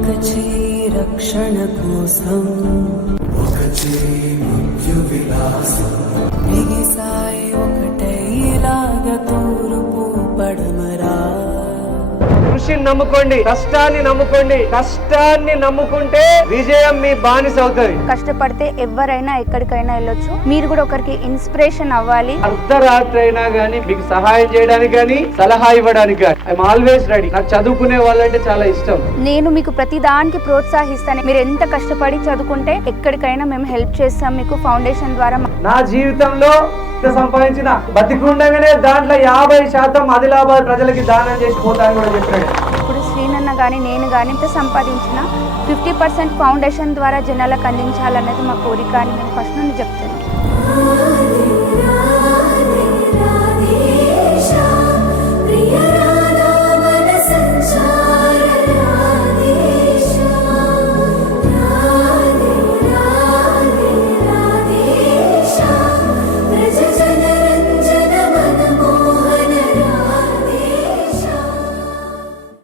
ఒక చేయి రక్షణ కోసం బిగిసాయి ఒకటైలాగా తూర్పు పడమరా. కృషిని నమ్ముకోండి, కష్టాన్ని నమ్ముకోండి. కష్టాన్ని నమ్ముకుంటే విజయం మీ బానిస అవుతుంది. కష్టపడితే ఎవరైనా ఎక్కడికైనా వెళ్ళొచ్చు. మీరు కూడా ఒకరికి ఇన్స్పిరేషన్ అవ్వాలి. అర్ధరాత్రి అయినా గానీ మీకు సహాయం చేయడానికి గానీ సలహా ఇవ్వడానికి కానీ ఐఎమ్ ఆల్వేస్ రెడీ. నాకు చదువుకునే వాళ్ళంటే చాలా ఇష్టం. నేను మీకు ప్రతి దానికి ప్రోత్సహిస్తాను. మీరు ఎంత కష్టపడి చదువుకుంటే ఎక్కడికైనా మేము హెల్ప్ చేస్తాం మీకు ఫౌండేషన్ ద్వారా. నా జీవితంలో సంపాదించిన బతికుండగానే దాంట్లో 50% ఆదిలాబాద్ ప్రజలకి దానం చేసి పోతాను కూడా చెప్పాడు. ఇప్పుడు శ్రీనన్న కానీ నేను కానీ ఇంత సంపాదించిన 50% ఫౌండేషన్ ద్వారా జనాలకు అందించాలనేది మా కోరిక అని నేను ఫస్ట్ నుండి చెప్తాను.